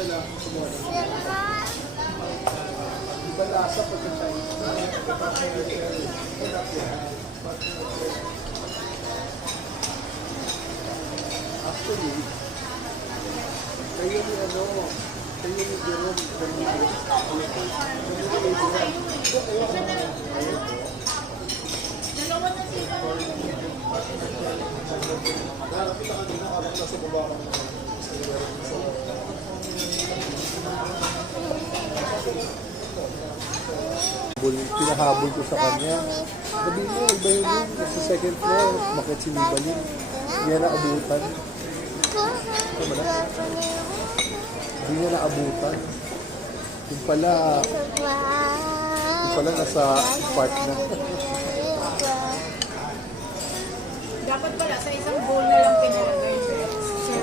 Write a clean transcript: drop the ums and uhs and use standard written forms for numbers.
Iba lasa pagka-Chinese na. Actually, kayo ni ano, kayo ni Jerome, Dalawa na sila. nakakita ka din na sa baba ka naman. Pinahabol ko sa kanya. Sabi mo, iba yun sa second floor, makit si Libalin. Hindi niya naabutan. Hindi niya naabutan. Yung pala nasa park na. Dapat pala sa isang bowl na lang pinalagay.